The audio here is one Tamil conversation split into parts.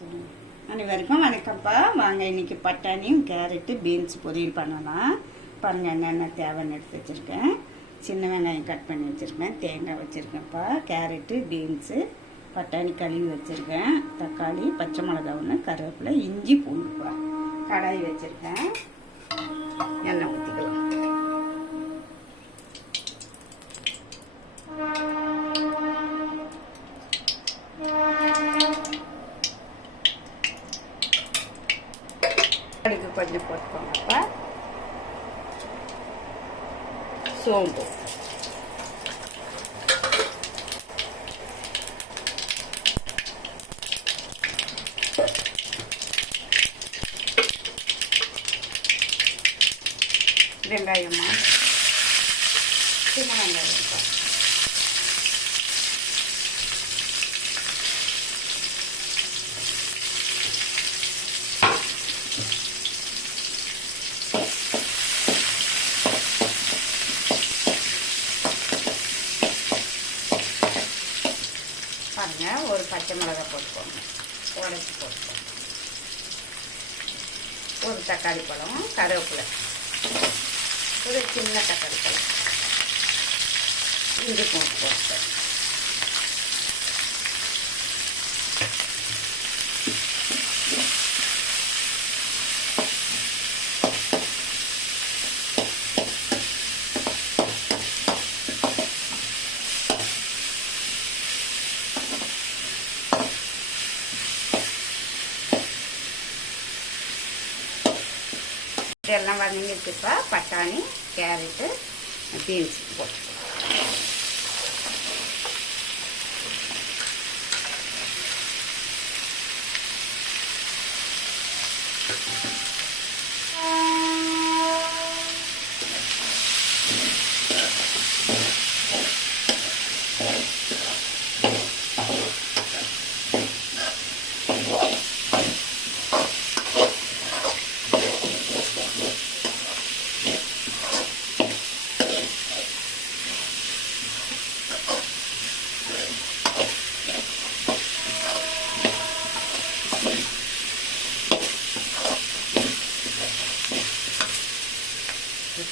அனைவருக்கும் வணக்கம்ப்பா. வாங்க இன்னைக்கு பட்டாணியும் கேரட்டு பீன்ஸ் பொரியல் பண்ணலாம். பாருங்கள் என்னென்ன தேவைன்னு எடுத்து வச்சுருக்கேன். சின்ன வெங்காயம் கட் பண்ணி வச்சுருக்கேன், தேங்காய் வச்சுருக்கேன்ப்பா, கேரட்டு பீன்ஸு, பட்டாணி கழுவி வச்சுருக்கேன், தக்காளி, பச்சை மிளகா ஒன்று, கருவேப்பிலை, இஞ்சி பூண்டுப்பா. கடாய் வச்சுருக்கேன், எண்ணெய் ஊற்றிக்கலாம். கடுகு கொஞ்சம் போட்டுக்கோங்கப்பா. சோம்பு, வெங்காயமா, சின்ன வெங்காயம், பாருங்க ஒரு பச்சை மிளகா போட்டுக்கோங்க, உடச்சி போட்டுக்கோங்க, ஒரு தக்காளி பழம், கருவேப்பிலை, ஒரு சின்ன தக்காளி பழம், இஞ்சி பூண்டு போட்டு இதெல்லாம் வதங்கிட்டுப்பா. பட்டாணி, கேரட்டு, பீன்ஸ் போட்டு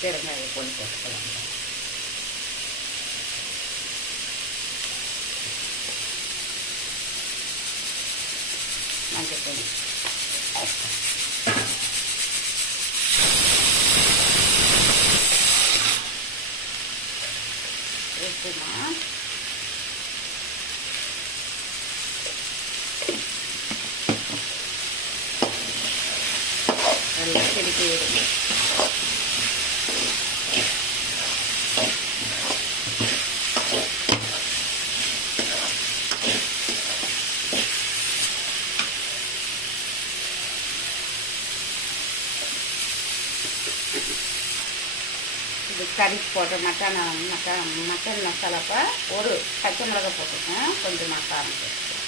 பெருங்காயம் போட்டு போட்டுக்கலாம். மஞ்சள் பொடி, உப்புமா, எல்லாம் திருப்பி விடுங்க. இது கறிக்கு போட்ட மட்டன் மசாலாப்பா. ஒரு பச்சை மிளகா போட்டுருக்கேன், கொஞ்சமாக காரம் போட்டுருக்கேன்,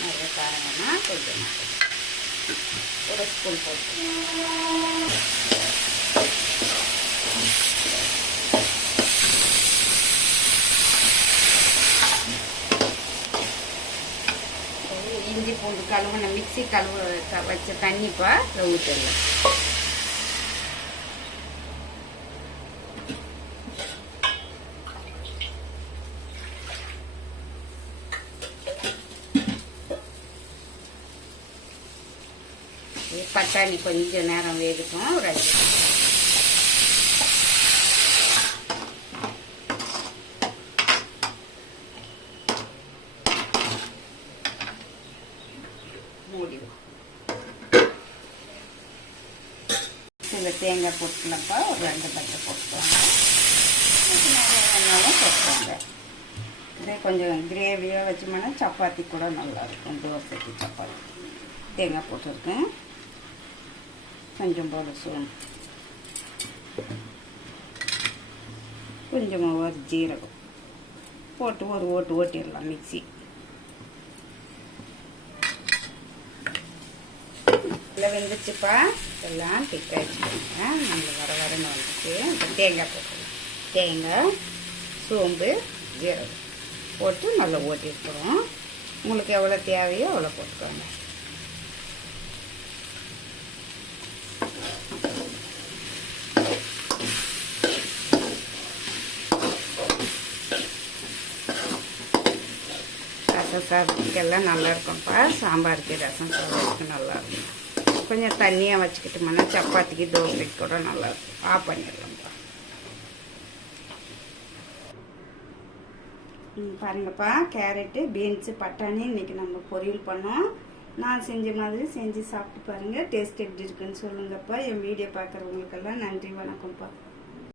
நிறைய காரம் வேணால் கொஞ்சமாக ஒரு ஸ்பூன் போட்டுருக்கேன். இஞ்சி பூண்டு கழுவுன மிக்சி வச்ச தண்ணிப்பா ஊற்றிடலாம். பட்டாணி கொஞ்சம் நேரம் வேகட்டும். ஒரு மூடி சில தேங்காய் போட்டுக்கலாம்ப்பா. ஒரு 2 பட்டை போட்டுக்கோங்க, வேணாலும் போட்டுக்கோங்க. இதே கொஞ்சம் கிரேவியாக வச்சோம்னா சப்பாத்தி கூட நல்லாயிருக்கும். தோசைக்கு சப்பாத்தி தேங்காய் போட்டிருக்கேன். கொஞ்சம் போல சோம்பு, கொஞ்சமாக ஒரு ஜீரகம் போட்டு ஒரு ஓட்டிடலாம் மிக்சி. இல்லை வெந்துச்சுப்பா, எல்லாம் திக்காக வச்சுக்கோங்க. நம்ம வரன்னு வந்துச்சு. இப்போ தேங்காய் போட்டுக்கலாம். தேங்காய், சோம்பு, ஜீரகம் போட்டு நல்லா ஓட்டிருக்கிறோம். உங்களுக்கு எவ்வளோ தேவையோ அவ்வளோ போட்டுக்கோங்க. ரசம் சாதத்துக்கெல்லாம் நல்லாயிருக்கும்ப்பா. சாம்பாருக்கு ரசம் சாதத்துக்கு நல்லாயிருக்கும். கொஞ்சம் தண்ணியாக வச்சுக்கிட்டோம்னா சப்பாத்திக்கு தோசைக்கு கூட நல்லாயிருக்கும். ஆஃப் பண்ணிடலாம்ப்பா. பாருங்கப்பா, கேரட்டு பீன்ஸு பட்டாணி இன்றைக்கி நம்ம பொரியல் பண்ணோம். நான் செஞ்ச மாதிரி செஞ்சு சாப்பிட்டு பாருங்கள். டேஸ்ட் எப்படி இருக்குன்னு சொல்லுங்கப்பா. என் வீடியோ பார்க்குறவங்களுக்கெல்லாம் நன்றி, வணக்கம்ப்பா.